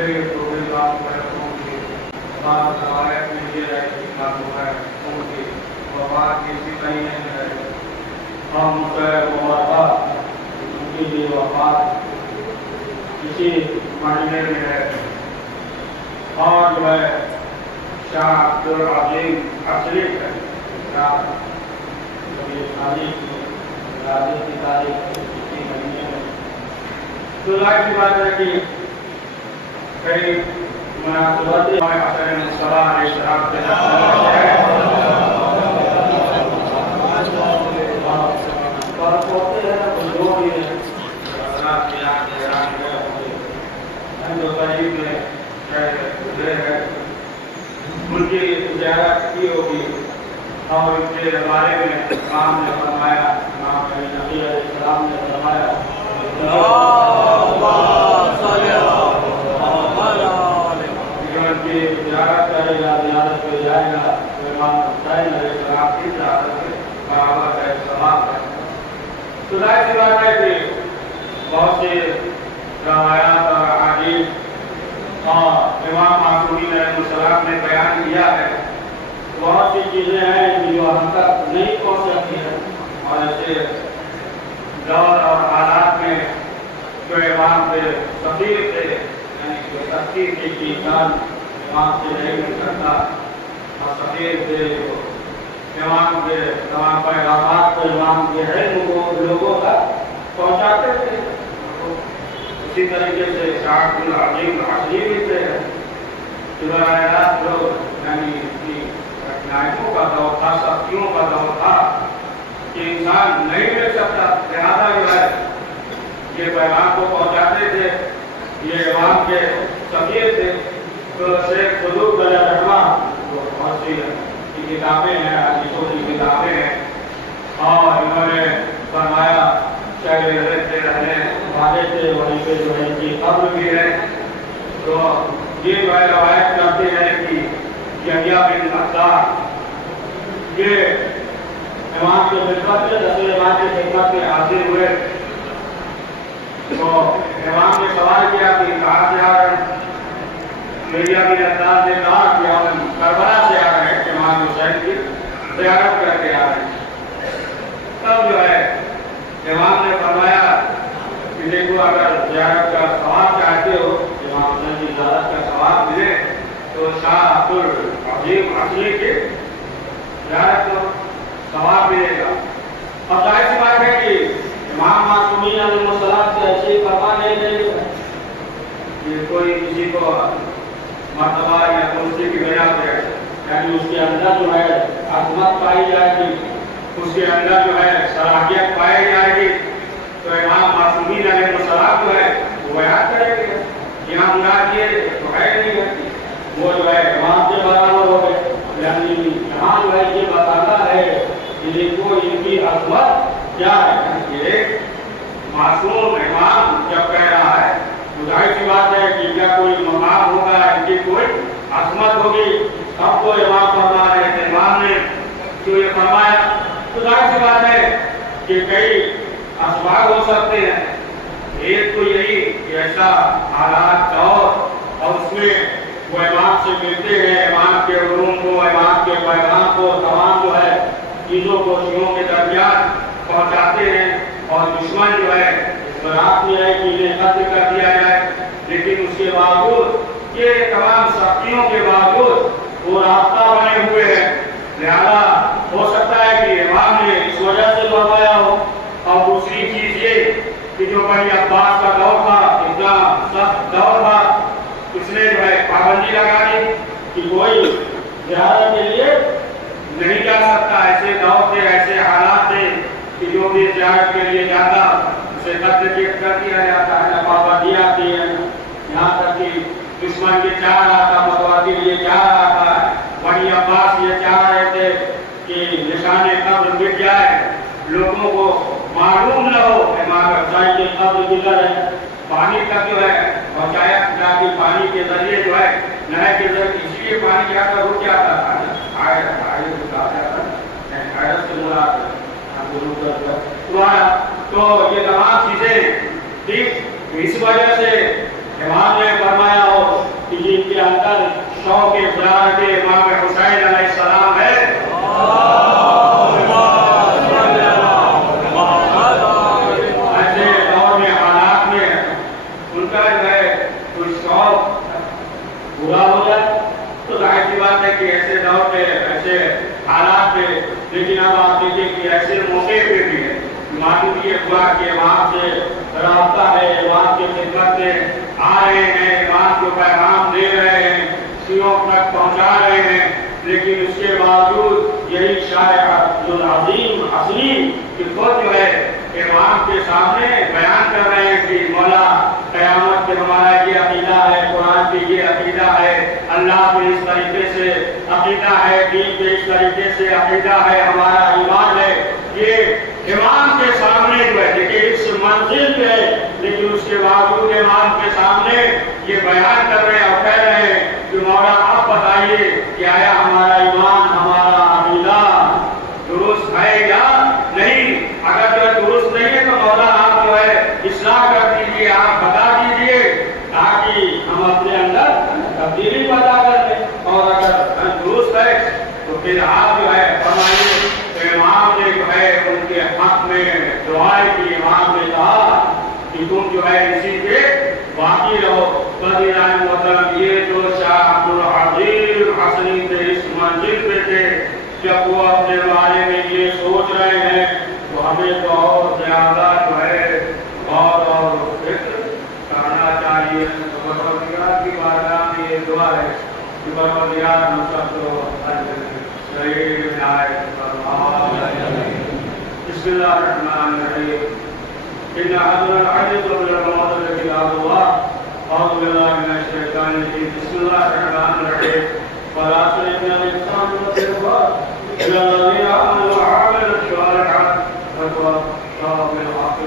میرے پروگرام پر ان کی بات روایت میں یہ ہے کہ کافی ہے ان کی وفات کسی کہیں نہیں ہے. ہم سے مبارکباد ان کی یہ وفات کسی مہینے میں ہے. اور جو ہے شاہ عبدالعظیم اصلی ہے تاریخ کی تاریخ اسی مہینے میں. تو ظاہر سی بات ہے کہ کئی مناسبت حسین مصطفیٰ علیہ السلام کے ان کی زیارت کی ہوگی اور ان کے بارے میں امام نے فرمایا, امام نبی علیہ السلام نے فرمایا ان کی زیارت کرے گا, زیارت پہ جائے گا تو امام حسین علیہ السلام کی زیارت کے برابر ہے, ثواب ہے. تو ظاہر سی بات ہے کہ بہت سے روایات اور احادیث اور امام معصومین علیہ السلام نے بیان کیا ہے. بہت سی چیزیں ہیں جو ہم تک نہیں پہنچ سکتی ہیں, اور ایسے دور اور حالات میں جو امام کے سفیر تھے, یعنی جو تفسیر کی انسان امام سے نہیں مل سکتا, اور سفیر تھے امام کے تمام پیغامات کو, امام کے علم کو لوگوں تک پہنچاتے تھے. اسی طریقے سے شاہ عبدالعظیم اصلی بھی تھے جو براہ راست لوگ یعنی کٹھنائیوں کا دور تھا, سختیوں کا دور تھا کہ انسان نہیں مل سکتا, لہٰذا جو ہے یہ پیغام کو پہنچاتے تھے. یہ امام کے سفیر تھے. تو شیخ صدوق علیہ الرحمہ بہت سی کتابیں ہیں, حدیثوں کی کتابیں ہیں, اور انہوں نے فرمایا چاہے رہتے رہنے والے تھے وہیں پہ جو ہے ان کی قبر بھی ہے. تو یہ جو ہے روایت کرتے ہیں کہ یحییٰ بن عطار یہ امام کے خدمت میں, رسول امام کی خدمت میں حاضر ہوئے. تو امام نے سوال کیا کہ کہاں سے آ رہے ہیں؟ یحییٰ بن عطار نے کہا کہ ہم کربلا سے آ رہے ہیں, امام حسین کی زیارت کر کے آ رہے ہیں. تب جو ہے امام نے فرمایا کہ دیکھو اگر زیارت کا ثواب چاہتے ہو, امام حسین کی زیارت کا ثواب ملے تو شاہ عبدالعظیم اصلی کے زیارت کا ثواب ملے گا. اور ظاہر سی بات ہے کہ امام معصومین علیہ السلام سے ایسی فرما نہیں دے گا کہ کوئی کسی کو مرتبہ یا کرسی کی وجہ سے یعنی اس کے اندر جو ہے عظمت پائی جائے گی, اس کے اندر جو ہے صلاحیت پائی جائے گی, تو امام معصومین علیہ السلام جو ہے وہ بیان کریں گے. یہاں مراد یہ تو ہے نہیں ہے وہ جو ہے امام کے برابر ہو گئے, یعنی یہاں جو ہے یہ بتانا ہے کہ دیکھو ان کی عظمت کیا ہے. ایک معصوم امام جب کہہ رہا ہے تو ظاہر سی بات ہے کہ کیا کوئی مقام ہوگا, ان کی کوئی عظمت ہوگی, اب تو امام فرما رہے تھے. امام نے جو یہ فرمایا تو ظاہر سی بات ہے کہ کئی اسباب ہو سکتے ہیں. ایک تو یہی کہ ایسا حالات دور اور اس میں وہ امام سے ملتے ہیں, امام کے علوم کو, امام کے پیغام کو, تمام جو ہے چیزوں کو شیعوں کے درمیان پہنچاتے ہیں, اور دشمن جو ہے اس برات میں ہے کہ انہیں قتل کر دیا جائے. لیکن اس کے باوجود یہ تمام سختیوں کے باوجود وہ راستہ بنے ہوئے ہیں. لہذا ہو سکتا ہے کہ امام نے اس وجہ سے فرمایا ہو. اور دوسری چیز یہ کہ جو بنی عباس کا دور تھا, اتنا سخت دور تھا, اس نے جو ہے پابندی لگا دی کہ کوئی زیارت کے لیے نہیں جا سکتا. ایسے دور تھے, ایسے حالات تھے کہ جو بھی زیارت کے لیے جاتا اسے قتل کر دیا جاتا ہے. پابندیاں آتی ہیں, یہاں تک کہ دشمن یہ چاہ رہا تھا, متواتر یہ چاہ رہا تھا, بنی عباس یہ چاہ رہے تھے کہ نشان قبر مٹ جائے, لوگوں کو معلوم نہ ہو امام حسین کے قبر کدھر ہے. پانی کا جو ہے پہنچایا تاکہ پانی کے ذریعے جو ہے نہر کے ذریعے, اس لیے پانی کیا تھا رک جاتا تھا, تو یہ تمام چیزیں ٹھیک اس وجہ سے امام نے فرمایا ہو کہ جن کے اندر شوق زیارت امام حسین علیہ السلام ہے، ایسے دور میں حالات میں ان کا جو ہے کوئی شوق پورا ہو جائے تو ظاہر سی بات ہے کہ ایسے دور پہ ایسے حالات پہ، لیکن اب آپ دیکھیں کہ ایسے موقع پہ بھی ہے مانوی اخبار کے امام سے رابطہ ہے، امام کی خدمت میں آ رہے ہیں، امام کو پیغام دے رہے ہیں، شیعوں تک پہنچا رہے ہیں، لیکن اس کے باوجود یہی شاعر جو عظیم حسین کہ خود جو ہے امام کے سامنے بیان کر رہے ہیں کہ مولا قیامت کے ہمارا یہ عقیدہ ہے، قرآن کی یہ عقیدہ ہے، اللہ پہ اس طریقے سے عقیدہ ہے، دین پہ اس طریقے سے عقیدہ ہے، ہمارا ایمان ہے، یہ امام کے سامنے جو ہے دیکھیں اس منزل پہ ہے، لیکن اس کے باوجود امام کے سامنے یہ بیان کر رہے ہیں اور کہہ رہے ہیں کہ مولا آپ بتائیے کہ آیا ہمارا ایمان، ہمارا عقیدہ درست ہے یا نہیں؟ اگر جو ہے درست نہیں ہے تو مولا آپ جو ہے اصلاح کر دیجیے، آپ بتا دیجیے تاکہ ہم اپنے اندر تبدیلی پیدا کر لیں، اور اگر درست ہے تو پھر آپ جو ہے فرمائیے۔ تو امام نے جو ہے ان کے حق میں دعائیں کی، امام نے کہا کہ تم جو ہے اسی پہ باقی رہو۔ قدیران محترم، یہ جو شاہ عبدالعظیم حسنی تھے اس منزل پہ تھے، جب وہ اپنے بارے میں یہ سوچ رہے ہیں تو ہمیں تو اور زیادہ جو ہے اور فکر کرنا چاہیے۔ پروردگار کی بارگاہ میں یہ دعا ہے کہ پروردگار ہم سب کو صحیح ہدایت فرما۔ بسم اللہ الرحمن الرحیم۔ ان حضر العجز والموت کتاب اللہ، اعوذ باللہ من الشیطان الرجیم، بسم اللہ الرحمن الرحیم۔ فلا تلقن الانسان بالغفار الا الذين امنوا وعملوا الصالحات وتواصوا بالحق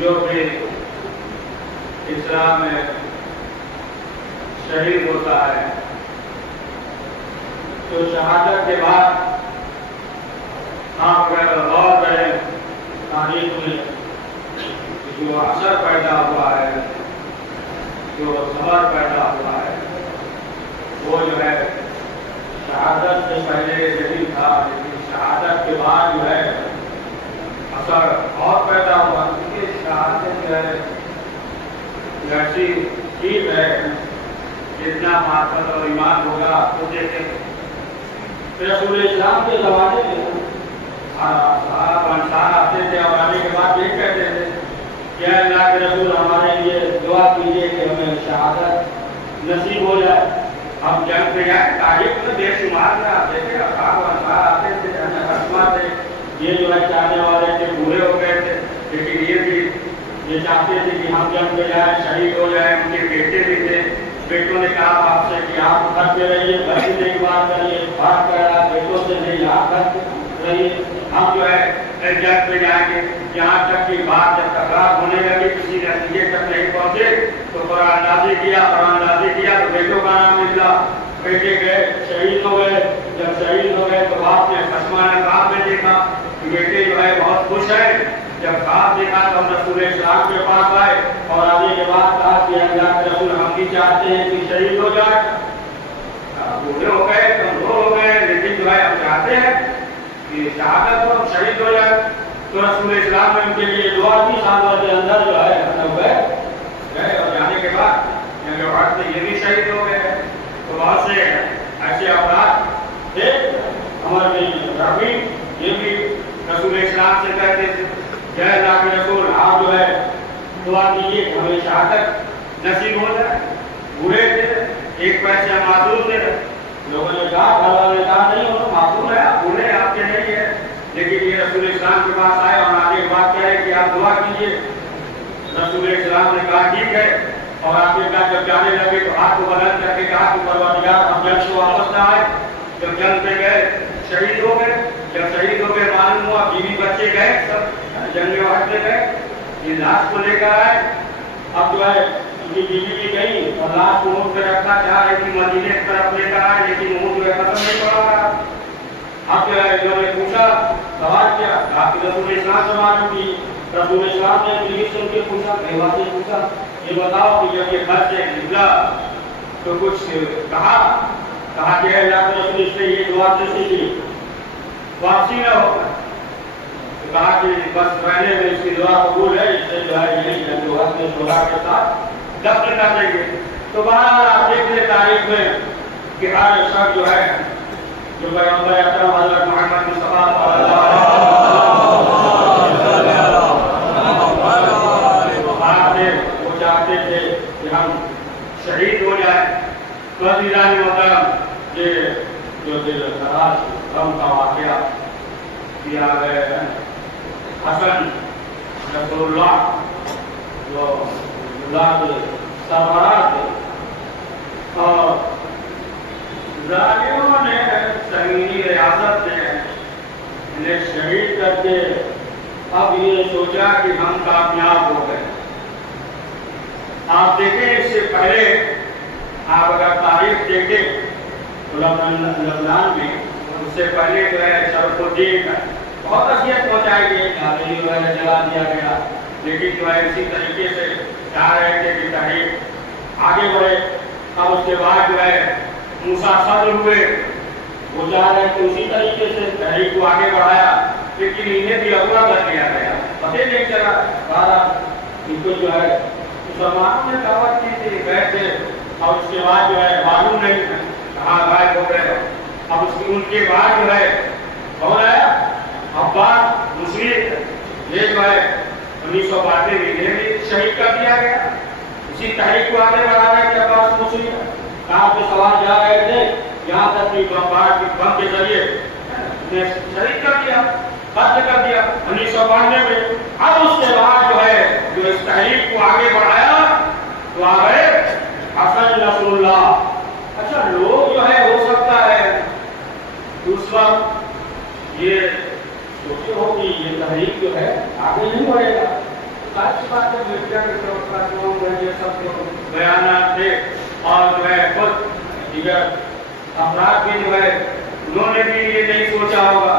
جو بھی اسلام میں شہید ہوتا ہے تو شہادت کے بعد آپ اگر غور کریں تاریخ میں جو اثر پیدا ہوا ہے، جو صبر پیدا ہوا ہے، وہ جو ہے شہادت سے پہلے نہیں تھا، لیکن شہادت کے بعد جو ہے اثر اور پیدا ہوا، کیونکہ شہادت جو ہے ایسی چیز ہے جتنا معرفت اور ایمان ہوگا تو دیکھیں رسول اسلام کے زمانے میں صحابہ انسان آتے تھے اور آنے کے بعد یہ کہتے تھے کہ اللہ کے رسول ہمارے لیے دعا کیجیے کہ ہمیں شہادت نصیب ہو جائے، ہم جنگ پہ جائیں۔ تاریخ میں بے شمار میں آپ دیکھیں صحابہ چاہتے تھے کہ ہم جنگ پہ جائیں، شہید ہو جائیں. ان کے بیٹے بھی تھے. بیٹوں نے کہا آپ سے کہ آپ گھر پہ رہیے، گھر کی دیکھ بھال کریے. بات کر رہا بیٹوں سے نہیں، آپ گھر پہ رہیے، ہم جو ہے جنگ پہ جائیں گے. یہاں تک کہ بات جب تکرار ہونے لگی، کسی نتیجے تک نہیں پہنچے تو قرآن نازل کیا تو بیٹوں کا نام نکلا. بیٹے گئے، شہید ہو گئے. جب شہید ہو گئے تو باپ نے خصمانہ خواب میں دیکھا کہ بیٹے جو ہے بہت خوش ہے. جب خواب دیکھا تو ہم رسول اسلام کے پاس آئے اور آنے کے بعد کہا کہ اللہ کے رسول ہم بھی چاہتے ہیں کہ شہید ہو جائے. بوڑھے ہو گئے، کمزور ہو گئے، لیکن جو ہے ہم چاہتے ہیں کہ شہادت ہو، شہید ہو جائے. تو رسول اسلام نے ان کے لیے دعا کی. سال کے اندر جو ہے ہم گئے اور جانے کے بعد یہ بھی شہید ہو گئے. تو بہت سے ایسے افراد تھے. عمر بن ربیع یہ بھی رسول اسلام سے کہتے تھے کہ اللہ کے رسول آپ جو ہے دعا کیجیے کہ ہمیں شہادت نصیب ہو جائے. بوڑھے تھے، ایک پیسے معذور تھے. لوگوں نے کہا، اللہ نے کہا نہیں وہ معذور ہے، بوڑھے آپ کے نہیں ہے. لیکن یہ رسول اسلام کے پاس آئے اور آگے بات کرے کہ آپ دعا کیجیے. رسول اسلام نے کہا ٹھیک ہے. اور آپ کے پاس جب جانے لگے تو ہاتھ کو بلند کر کے کہا کہ پروردگار ہم جنگ سے واپس نہ آئے. جب جنگ پہ گئے شہید ہو گئے. جب شہید ہو گئے معلوم ہوا بیوی بچے گئے سب جنگ میں واپس گئے. یہ لاش کو لے کر آئے. اب جو ہے ان کی بیوی بھی گئی اور لاش کو اونٹ پہ رکھنا چاہ رہی تھی، مدینے کی طرف لے کر آئے لیکن اونٹ جو ہے ختم نہیں پڑا رہا. اب جو ہے انہوں نے پوچھا، سوال کیا، آپ کے رسول اسلام سے معلوم کی. رسول اسلام نے دلی سن کے پوچھا، کہوا سے پوچھا، یہ بتاؤ کہ جب یہ گھر سے نکلا تو کچھ کہا کہ اللہ کے رسول اس نے یہ دعا کیسے کی، واپسی نہ ہو. کہا کہ بس پہلے میں اس کی دعا قبول ہے، اس سے جو ہے یہی جو اپنے شوہا کے ساتھ دفن کر دیں گے. تو بہرحال آپ دیکھ لیں تاریخ میں کہ ہر شخص جو ہے جو پیغمبر اکرم حضرت محمد مصطفیٰ صلی اللہ علیہ وسلم وہ چاہتے تھے کہ ہم شہید ہو جائیں. تو عزیزان محترم یہ جو دل دراز غم کا واقعہ کیا گئے ہیں. حسن رسول اللہ جو اللہ کے سربراہ تھے اور ظالموں نے زمینی ریاست نے انہیں شہید کر کے اب یہ سوچا کہ ہم کامیاب ہو گئے. آپ دیکھیں اس سے پہلے آپ اگر تاریخ دیکھیں تو لبنان میں اس سے پہلے جو ہے شرف الدین بہت اذیت پہنچائی گئی، گاڑی جو ہے جلا دیا گیا. لیکن جو ہے اسی طریقے سے چاہ رہے تھے کہ تحریک آگے بڑھے. اب اس کے بعد جو ہے موسیٰ صدر ہوئے، وہ چاہ رہے تھے اسی طریقے سے تحریک کو آگے بڑھایا، لیکن انہیں بھی اغوا کر دیا گیا. پتہ نہیں چلا سارا ان کو جو ہے مسلمانوں نے دعوت کی تھی، گئے تھے اور اس کے بعد جو ہے معلوم نہیں کہاں غائب ہو گئے. اب ان کے بعد جو ہے کون آیا؟ عباس مشرق. یہ جو ہے 1992 میں بھی شہید کر دیا گیا. اسی تحریک کو آگے بڑھانے کے عباس مشرق کہاں پہ سوال جا رہے تھے، یہاں تک کہ بم کے ذریعے شہید کر دیا، قتل کر دیا 1992 میں. اب اس کے بعد جو ہے جو اس تحریک کو آگے بڑھایا تو آ گئے حسن رسول اللہ. اچھا لوگ جو ہے ہو سکتا ہے اس وقت یہ سوچے ہو کہ یہ تحریک جو ہے آگے نہیں بڑھے گا. سچ بات ہے، میڈیا کے طور پر یہ سب بیانات تھے اور جو ہے خود دیگر افراد بھی جو ہے انہوں نے بھی یہ نہیں سوچا ہوگا.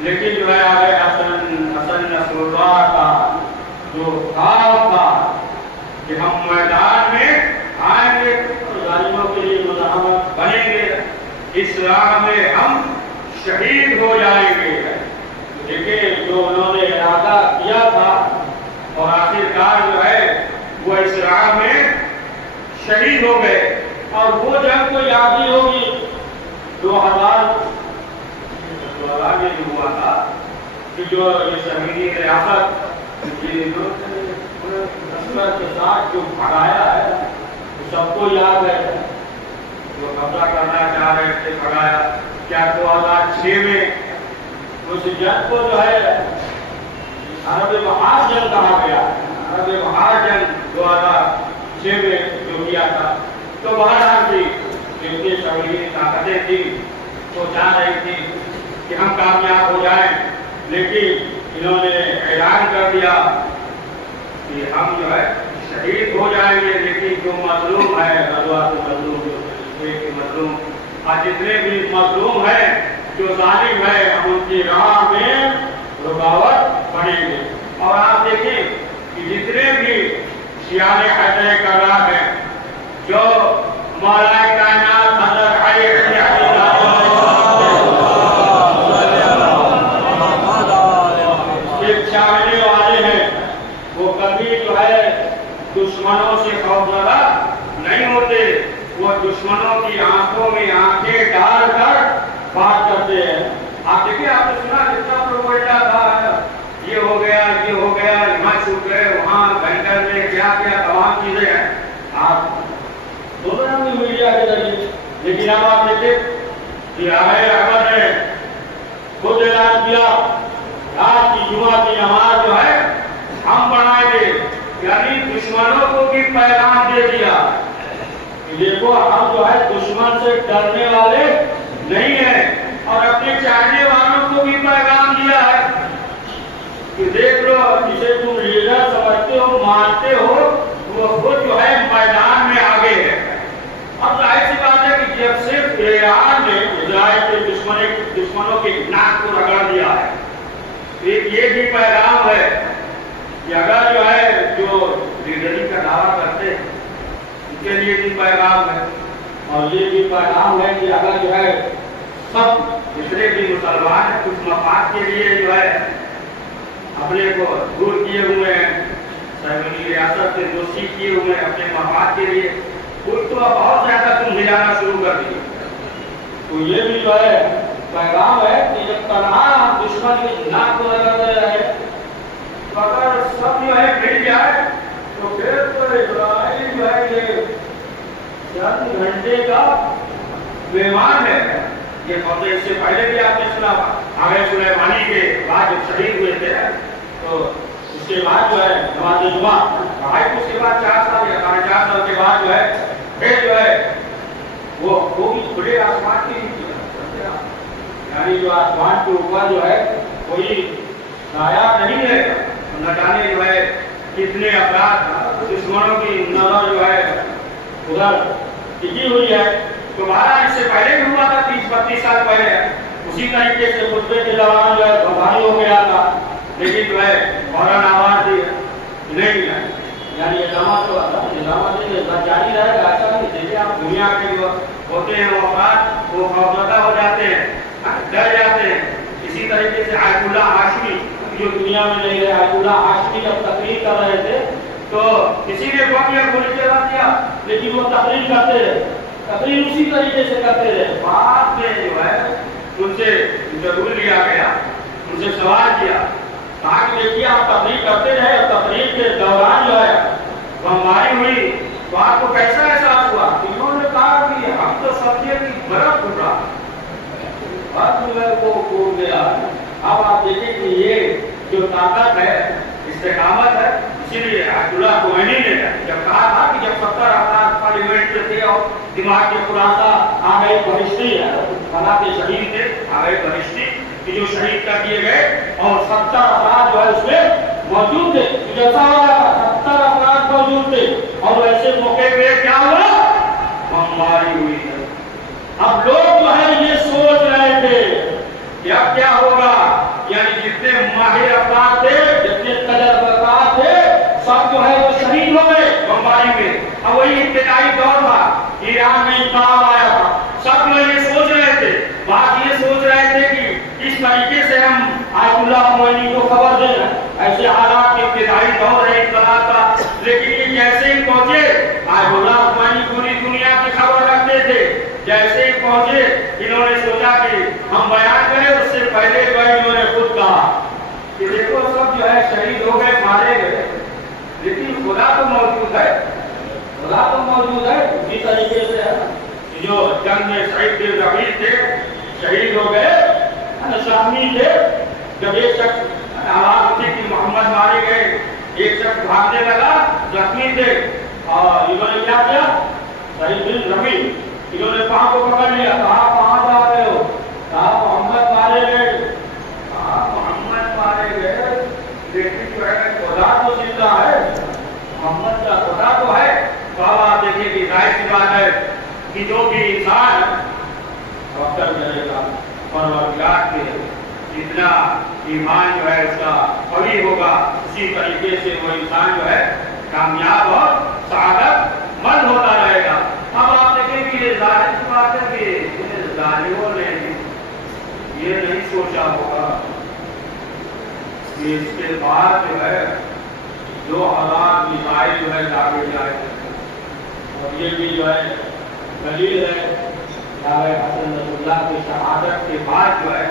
لیکن جو ہے آگے حسن نصر اللہ کا جو خواب تھا کہ ہم میدان میں آئیں گے اور ظالموں کے لیے مزاحمت بنیں گے، اس راہ میں ہم شہید ہو جائیں گے. دیکھیں جو انہوں نے ارادہ کیا تھا اور آخرکار جو ہے وہ اس راہ میں شہید ہو گئے. اور وہ جنگ کو یاد ہی ہوگی 2000 میں جو ہوا تھا کہ جو یہ زمینی ریاست یہ لشکر کے ساتھ جو بھگایا ہے وہ سب کو یاد ہے. جو قبضہ کرنا چاہ رہے تھے بھگایا. کیا 2006 میں اس جنگ کو جو ہے عرب محاذ جنگ کہا گیا. عرب مہاجن 2006 میں جو کیا تھا. تو بہرحال بھی ان کی شعوری طاقتیں تھیں تو چاہ رہی تھی کہ ہم کامیاب ہو جائیں، لیکن انہوں نے اعلان کر دیا کہ ہم جو ہے شہید ہو جائیں گے، لیکن جو مظلوم ہے غزوات مظلوم جو مظلوم اور جتنے بھی مظلوم ہیں جو ظالم ہے ہم ان کی راہ میں رکاوٹ پڑیں گے. اور آپ دیکھیں کہ جتنے بھی شیعہ حیدر کرار ہیں جو مولا کائنات حضرت علی کے چاہنے والے ہیں، وہ کبھی جو ہے دشمنوں سے خوفزدہ نہیں ہوتے، وہ دشمنوں کی آنکھوں میں آنکھیں ڈال کر بات کرتے ہیں. آپ دیکھیں، آپ نے سنا کتنا پروپیگنڈا تھا، یہ ہو گیا یہ ہو گیا، یہاں چھوٹ گئے وہاں بینکر میں کیا کیا تمام چیزیں ہیں آپ دونوں میں میڈیا کے ذریعے. لیکن اب آپ دیکھیں کہ احمد نے خود اعلان کیا رات کی جمعہ کی نماز جو ہے ہم پڑھائیں گے، یعنی دشمنوں کو بھی پیغام دے دیا کہ دیکھو ہم جو ہے دشمن سے ڈرنے والے نہیں ہیں، اور اپنے چاہنے والوں کو بھی پیغام دیا ہے کہ دیکھ لو جسے تم لیڈر سمجھتے ہو مانتے ہو وہ خود جو ہے میدان میں آگے ہے. اب ظاہر سی بات ہے کہ جب سے ایران نے اسرائیل کے دشمنوں کے ناک کو رگڑ دیا ہے، ایک یہ بھی پیغام ہے کہ اگر جو ہے جو لیڈری کا دعویٰ کرتے ہیں ان کے لیے بھی پیغام ہے، اور یہ بھی پیغام ہے کہ اگر جو ہے سب جتنے بھی مسلمان ہیں کچھ مفاد کے لیے جو ہے اپنے کو دور کیے ہوئے ہیں، صاحبانی ریاست سے دوستی کیے ہوئے ہیں اپنے مفاد کے لیے، کچھ تو بہت زیادہ تم ہلانا شروع کر دیے. تو یہ بھی جو ہے پیغام ہے کہ جب تنہا دشمن کی ناک کو رگڑتے رہے تو اگر سب جو ہے مل جائے تو پھر تو اسرائیل جو ہے یہ چند گھنٹے کا مہمان ہے. یہ باتیں اس سے پہلے بھی آپ نے سنا آگے سلیمانی کے بعد جب شہید ہوئے تھے تو اس کے بعد جو ہے نماز جمعہ پڑھائی، اس کے بعد 4 سال یا 4.5 سال کے بعد جو ہے پھر جو ہے وہ بھی کھلے آسمان کی، یعنی جو آسمان کے اوپر جو ہے کوئی سایہ نہیں ہے، نہ جانے جو ہے کتنے افراد دشمنوں کی نظر جو ہے ادھر ٹکی ہوئی ہے. تو بہرحال اس سے پہلے بھی ہوا تھا 30-32 سال پہلے، اسی طریقے سے خطبے کے دوران جو ہے بمباری ہو گیا تھا، لیکن جو ہے فوراً آواز دی نہیں ہے، یعنی اقدامات جاری رہے گا. ایسا نہیں دیکھیں آپ دنیا کے جو ہوتے ہیں وہ افراد وہ خوفزدہ ہو جاتے ہیں، ڈر جاتے ہیں. اسی طریقے سے آیت اللہ ہاشمی جو دنیا میں نہیں رہے، آیت اللہ ہاشمی جب تقریر کر رہے تھے تو کسی نے بم یا گولی چلا دیا، لیکن وہ تقریر کرتے رہے، تقریر اسی طریقے سے کرتے رہے. بعد میں جو ہے ان سے ضرور لیا گیا، ان سے سوال کیا، کہا کہ دیکھیے آپ تقریر کرتے رہے اور تقریر کے دوران جو ہے بمباری ہوئی تو آپ کو کیسا احساس ہوا؟ انہوں نے کہا کہ ہم تو سمجھے کہ برف پھٹا، بعد میں وہ ٹوٹ گیا. اب آپ دیکھیں کہ یہ جو طاقت ہے استقامت ہے. اسی لیے آیت اللہ خمینی نے جب کہا تھا کہ جب 70 افراد پارلیمنٹ میں تھے اور دماغ کے خلاصہ آ گئے بہشتی فلاں کے شہید تھے، آ گئے بہشتی کہ جو شہید کر دیے گئے اور 70 افراد جو ہے اس میں موجود تھے، جیسا ہوا 70 افراد موجود تھے اور ایسے موقع پہ کیا ہوا؟ بمباری ہوئی ہے. اب لوگ جو ہے یہ سوچ رہے تھے کہ اب کیا ہوگا، یعنی جتنے ماہر افراد تھے، جتنے تجربہ کار تھے، سب جو ہے وہ شہید ہو گئے بمباری میں. اب وہی ابتدائی دور تھا، ایران میں انقلاب آیا تھا، سب لوگ یہ سوچ رہے تھے، بات یہ سوچ رہے تھے کہ اس طریقے سے ہم آیت اللہ خمینی کو خبر دیں. ایسے حالات کے ابتدائی دور ہے انقلاب کا، لیکن یہ جیسے ہی پہنچے آیت اللہ خمینی پوری دنیا کی خبر رکھتے تھے. جیسے ہی پہنچے انہوں نے سوچا کہ ہم بیان کریں، اس سے پہلے جو ہے انہوں نے خود کہا کہ دیکھو سب جو ہے شہید ہو گئے، مارے گئے، لیکن خدا تو موجود ہے، خدا تو موجود ہے. اسی طریقے سے جو جنگ میں شہید بن ربیع تھے شہید ہو گئے، شامی تھے، جب ایک شخص آواز اٹھی کہ محمد مارے گئے ایک شخص بھاگنے لگا زخمی تھے اور انہوں نے کیا کیا شہید بن رفیع انہوں نے پاؤں کو پکڑ لیا کہا کہاں جا رہے ہو کہا محمد مارے گئے کہا محمد مارے گئے لیکن جو ہے خدا تو زندہ ہے محمد کا خدا تو ہے تو اب آپ دیکھیں کہ ظاہر سی بات ہے کہ جو بھی انسان توکل کرے گا پروردگار کے جتنا ایمان جو ہے اس کا قوی ہوگا اسی طریقے سے وہ انسان جو ہے کامیاب اور سعادت مند ہوتا رہے گا. اب آپ دیکھیں کہ یہ ظاہر سی بات ہے کہ ظالموں نے یہ نہیں سوچا ہوگا کہ اس کے بعد جو ہے 2000 میزائل جو ہے داغے جائے اور یہ بھی جو ہے دلیل ہے حسن نصر اللہ کی شہادت کے بعد جو ہے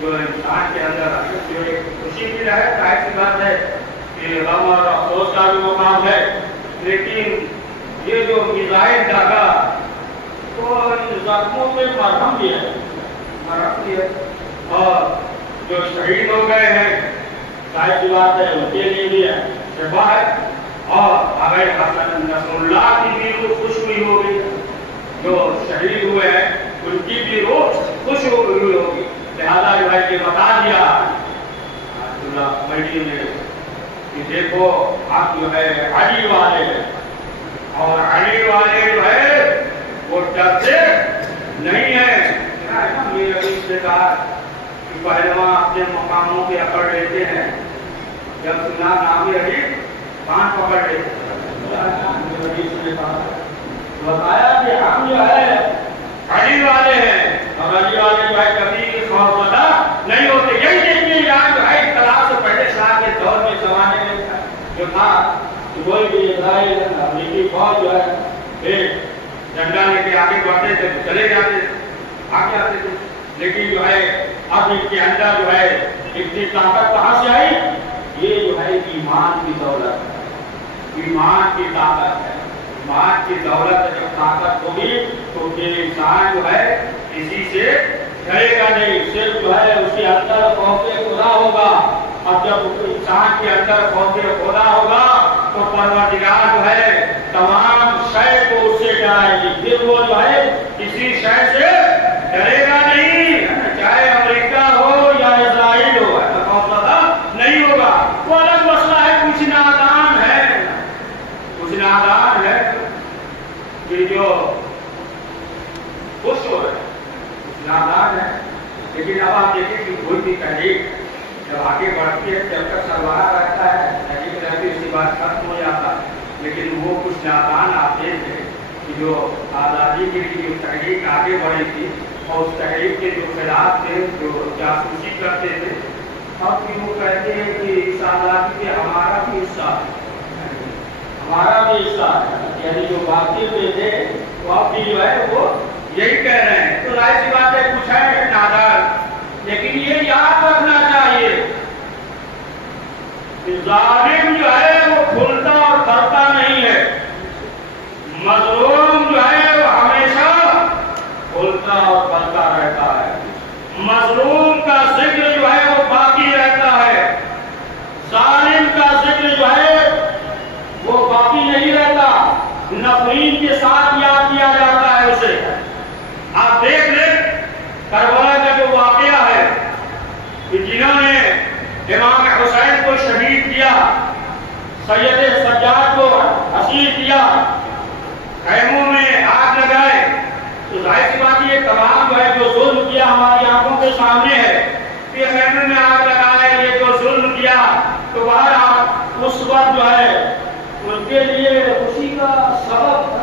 جو انسان کے اندر جو ایک خوشی بھی رہے ظاہر سی بات ہے کہ غم اور افسوس کا بھی مقام ہے لیکن یہ جو میزائل داغا تو ان زخموں پہ مرہم بھی ہے اور جو شہید ہو گئے ہیں ظاہر سی بات ہے ان کے لیے بھی ہے شفا ہے اور اگر حسن نصر اللہ کی بھی روح خوش ہوئی ہوگی جو شہید ہوئے ہیں ان کی بھی روح خوش ہوئی ہوگی لہذا جو ہے یہ بتا دیا اللہ مہدی نے کہ دیکھو آپ جو ہے علی والے اور علی والے جو ہے وہ ڈرتے نہیں ہیں میرے عزیز سے کہا کہ پہلوان اپنے مقاموں پہ اکڑ لیتے ہیں جب سنا نام علی کان پکڑ لیتے بتایا کہ ہم جو ہے علی والے ہیں اور علی والے جو ہے کبھی خوف زدہ نہیں ہوتے. یہی دیکھیے یہاں جو ہے اختلاف سے پہلے شاہ کے دور میں زمانے میں جو تھا کوئی بھی اسرائیل امریکی فوج جو ہے ایک جھنڈا لے کے آگے بڑھتے تھے چلے جاتے آگے آتے تھے لیکن جو ہے اب ان کے اندر جو ہے اتنی طاقت کہاں سے آئی یہ جو ہے ایمان کی دولت ہے ایمان کی طاقت ہے ایمان کی دولت جب طاقت ہوگی تو پھر انسان جو ہے کسی سے ڈرے گا نہیں صرف جو ہے اس کے اندر خوف خدا ہوگا اور جب انسان کے اندر خوف خدا ہوگا تو پروردگار جو ہے تمام شے کو اس سے ڈرائے گی پھر وہ جو ہے کسی شے سے ڈرے گا نہیں چاہے امریکہ ہو یا اسرائیل ہو خوف زدہ نہیں ہوگا. وہ الگ مسئلہ ہے کچھ نادان ہے کہ جو خوش ہو رہے نادان ہے لیکن اب آپ دیکھیں کہ کوئی بھی تحریک جب آگے بڑھتی ہے جب تک سربراہ رہتا ہے تحریک رہتی ہے اس کے بعد ختم ہو جاتا ہے لیکن وہ کچھ نادان آتے تھے کہ جو آزادی کے لیے جو تحریک آگے بڑھی تھی اور اس تحریک کے جو خلاف تھے جو جاسوسی کرتے تھے اب بھی وہ کہتے ہیں کہ اس آزادی میں ہمارا بھی حصہ ہے یعنی جو باقی پہ تھے وہ اب بھی جو ہے وہ یہی کہہ رہے ہیں. تو ظاہر سی بات ہے کچھ ہے نادان لیکن یہ یاد رکھنا چاہیے کہ ظالم جو ہے وہ کھلتا اور پھلتا نہیں ہے مظلوم جو ہے وہ ہمیشہ کھلتا اور پھلتا رہتا ہے. مظلوم کا ذکر جو ہے وہ باقی رہتا ہے ظالم کا ذکر جو ہے وہ باقی نہیں رہتا نفرین کے ساتھ یاد کیا جاتا ہے اسے. آپ دیکھ لیں کربلا کا جو واقعہ ہے کہ جنہوں نے امام حسین کو شہید کیا سید سجاد کو اسیر کیا خیموں میں آگ لگائے تو ظاہر سی بات یہ تمام جو ہے جو ظلم کیا ہماری آنکھوں کے سامنے ہے کہ خیموں میں آگ لگائے یہ جو ظلم کیا تو بہرحال اس وقت جو ہے ان کے لیے خوشی کا سبب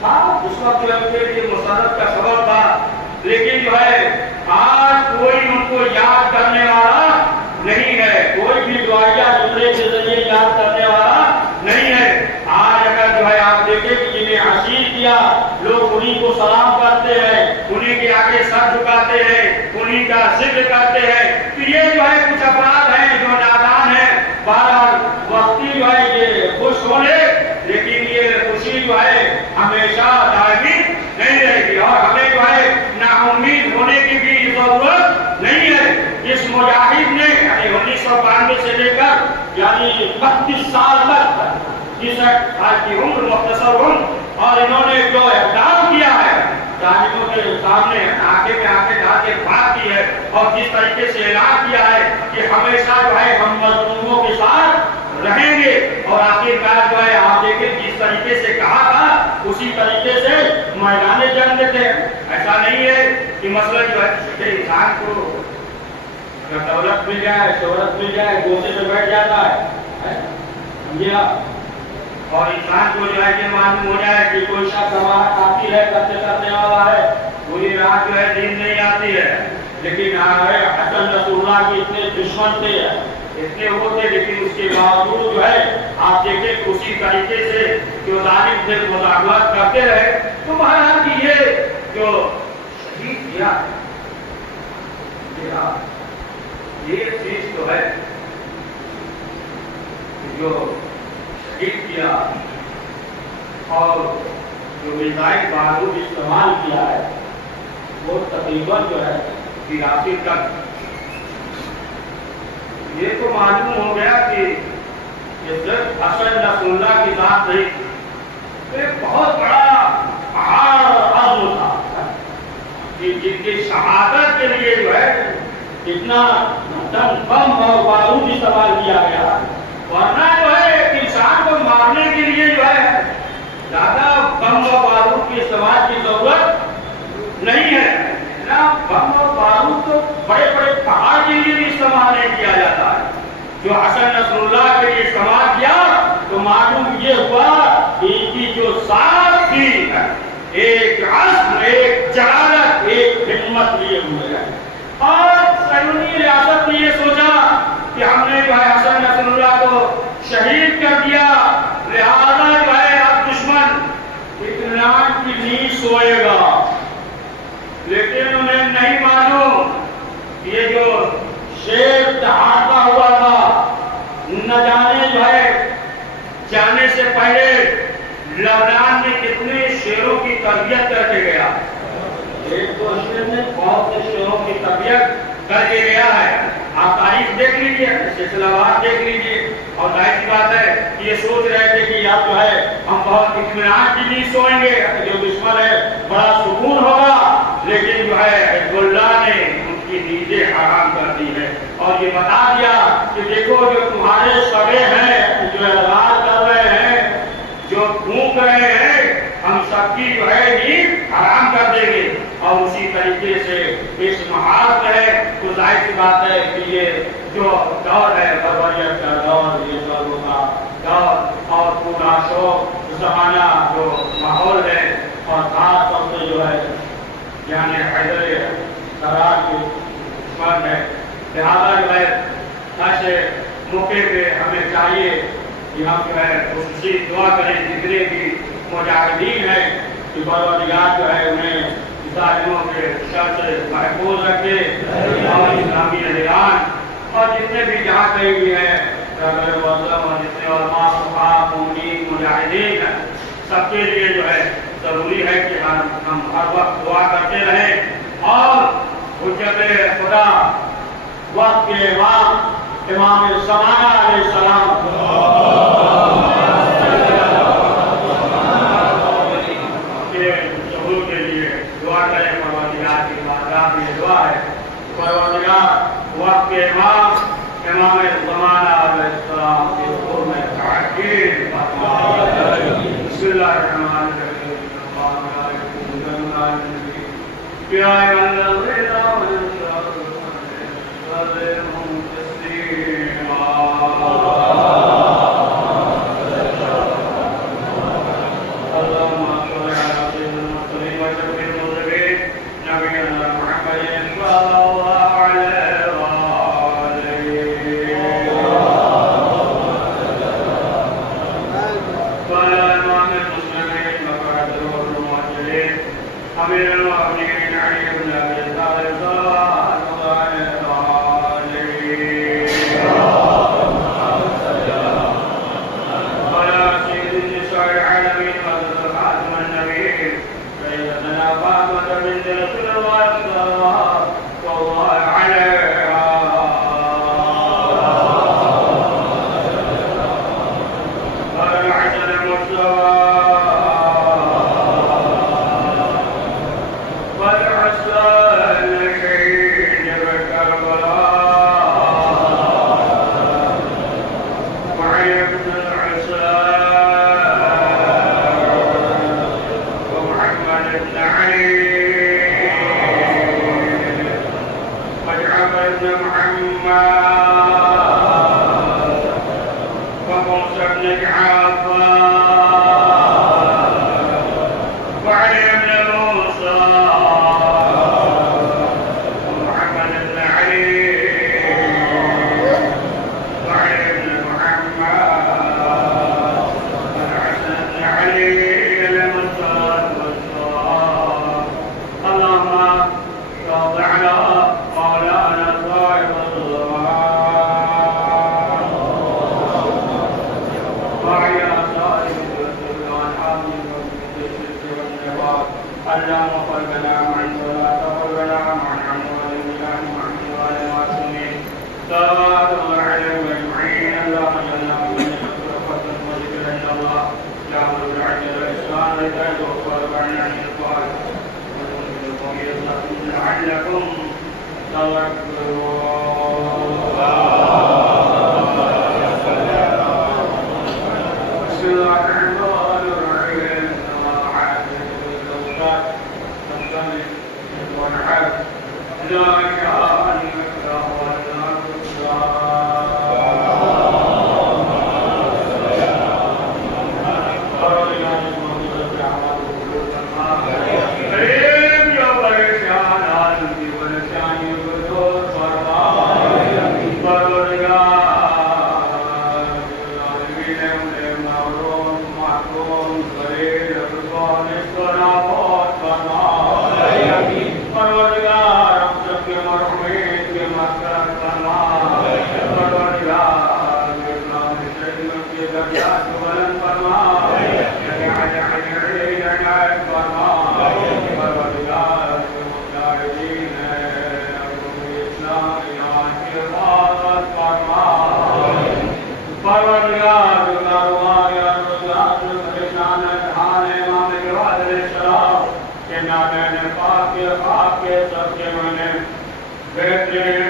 تھا اس وقت جو ان کے لیے مسرت کا سبب تھا لیکن جو ہے آج کوئی ان کو یاد کرنے والا نہیں ہے کوئی بھی دعائیہ جملے کے ذریعے یاد کرنے والا نہیں ہے. آج اگر جو ہے آپ دیکھیں کہ جنہیں حسین کیا لوگ انہیں کو سلام کرتے ہیں انہیں کے آگے سر جھکاتے ہیں انہیں کا ذکر کرتے ہیں کہ یہ جو ہے کچھ افراد ہیں جو نادان ہیں بہرحال وقتی جو ہے یہ خوش ہونے لیکن یہ خوشی جو ہے ہمیشہ دائمی نہیں رہے گی اور ہمیں جو ہے نا امید ہونے کی بھی ضرورت نہیں ہے. جس مجاہد نے 19 1992 سے لے کر یعنی 32 سال تک 63 سال کی عمر مختصر عمر اور انہوں نے جو اقدام کیا ہے ظالموں کے سامنے آگے میں آگے ڈال کے بات کی ہے اور جس طریقے سے اعلان کیا ہے کہ ہمیشہ جو ہے ہم مظلوموں کے ساتھ رہیں گے اور آخرکار جو ہے آپ دیکھیں جس طریقے سے کہا تھا اسی طریقے سے میدان جنگ میں تھے. ایسا نہیں ہے کہ مسئلہ جو ہے انسان کو اگر دولت مل جائے شہرت مل جائے گوشے میں بیٹھ جاتا ہے سمجھے آپ اور انسان کو جو ہے یہ معلوم ہو جائے کہ کوئی شخص ہمارا کافی ہے کرنے والا ہے پوری رات جو ہے نیند نہیں آتی ہے لیکن حسن رسول اللہ کے اتنے دشمن تھے اتنے وہ تھے لیکن اس کے باوجود جو ہے آپ دیکھیں اسی طریقے سے جو ظالم تھے مداخلت کرتے رہے. تو مہاراج یہ جو شہید کیا یہ چیز تو ہے جو شہید کیا اور جو میزائل بارود استعمال کیا ہے وہ تقریباً جو ہے 83 تک یہ تو معلوم ہو گیا کہ یہ صرف حسن رسول اللہ کی ذات نہیں ایک بہت بڑا پہاڑ اور عزم تھا جن کی شہادت کے لیے جو ہے اتنا بم اور بارود استعمال کیا گیا ورنہ جو ہے ایک انسان کو مارنے کے لیے جو ہے زیادہ بم اور بارود کے استعمال کی ضرورت نہیں ہے. بم اور بارود تو بڑے بڑے پہاڑ کے لیے بھی استعمال نہیں کیا جاتا ہے. جو حسن نصر اللہ کے لیے استعمال کیا تو معلوم یہ ہوا کہ ان کی جو ساتھ تھی ایک عزم ایک جلالت ایک ہمت لیے ہوئے ہیں اور سیونی ریاست نے یہ سوچا کہ ہم نے جو ہے حسن نصر اللہ کو شہید کر دیا لہذا جو ہے اب دشمن اطمینان کی نیند سوئے گا. لیکن انہیں نہیں معلوم یہ جو شیر دہاڑتا ہوا تھا نہ جانے جو ہے جانے سے پہلے لبنان میں کتنے شیروں کی تربیت کر کے گیا. ایک تو شیر نے بہت سے شیروں کی تربیت کر کے گیا ہے. آپ تاریخ دیکھ لیجیے سلسلہ وار دیکھ لیجیے اور ظاہر سی بات ہے کہ یہ سوچ رہے تھے کہ اب جو ہے ہم بہت اطمینان کی نیند سوئیں گے جو دشمن ہے بڑا سکون ہوگا لیکن جو ہے حزب اللہ نے ان کی نیندیں حرام کر دی ہے اور یہ بتا دیا کہ دیکھو جو تمہارے سگے ہیں جو اعلان کر رہے ہیں جو پھونک رہے ہیں ہم سب کی جو ہے نیند حرام کر دیں گے. اور اسی طریقے سے اس محاذ میں ہے تو ظاہر سی بات ہے کہ یہ جو دور ہے بربریت کا دور یہ ظلموں کا دور اور پورا شوق زمانہ جو ماحول ہے اور خاص طور سے جو ہے یعنی حیدر قرار کے دشمن ہے لہٰذا جو ہے ایسے موقع پہ ہمیں چاہیے کہ ہم جو ہے خصوصی دعا کریں جتنے بھی مجاہدین ہیں کہ پروردگار جو ہے انہیں ظالموں کے شر سے محفوظ رکھے اور اسلامی نگران اور جتنے بھی جہاں کہیں بھی ہیں اور جتنے علماء صحابہ مومنین مجاہدین ہیں سب کے لیے جو ہے ضروری ہے کہ ہم ہر وقت دعا کرتے رہیں اور حجت خدا وقت کے امام زمانہ علیہ السلام کے لیے دعا کریں. پروردگار کی بارگاہ میں دعا ہے پروردگار وقت کے امام زمانہ علیہ السلام کے حضور میں تعجیل فرما. بسم اللہ الرحمن الرحیم. یا ایھا الذین آمنوا صلوا تسلیما. امیر المؤمنین علی بن ابی طالب بن محمد وموسى بن جعفر وعلي بن موسى ومحمد بن علي وعلي بن محمد والحسن بن علي المصطفى والصلاة. اللهم صل على مولانا صاحب الزمان وعلى صاحب السلطان حامد والشرك والنفاق. اللهم قلبنا مع الصلاة وقلبنا مع العمود بالله مع الجوال المعصومين صلوات الله عليهم اجمعين. اللهم اجعلنا من شكر وذكر عند الله يا رب العزة والإحسان والإكرام والغفران عن القائل لعلكم تذكرون. بسم الله الرحمن الرحيم. الله عافية الزوجات والسمع والحب ذلك أن يكره والنار بہترین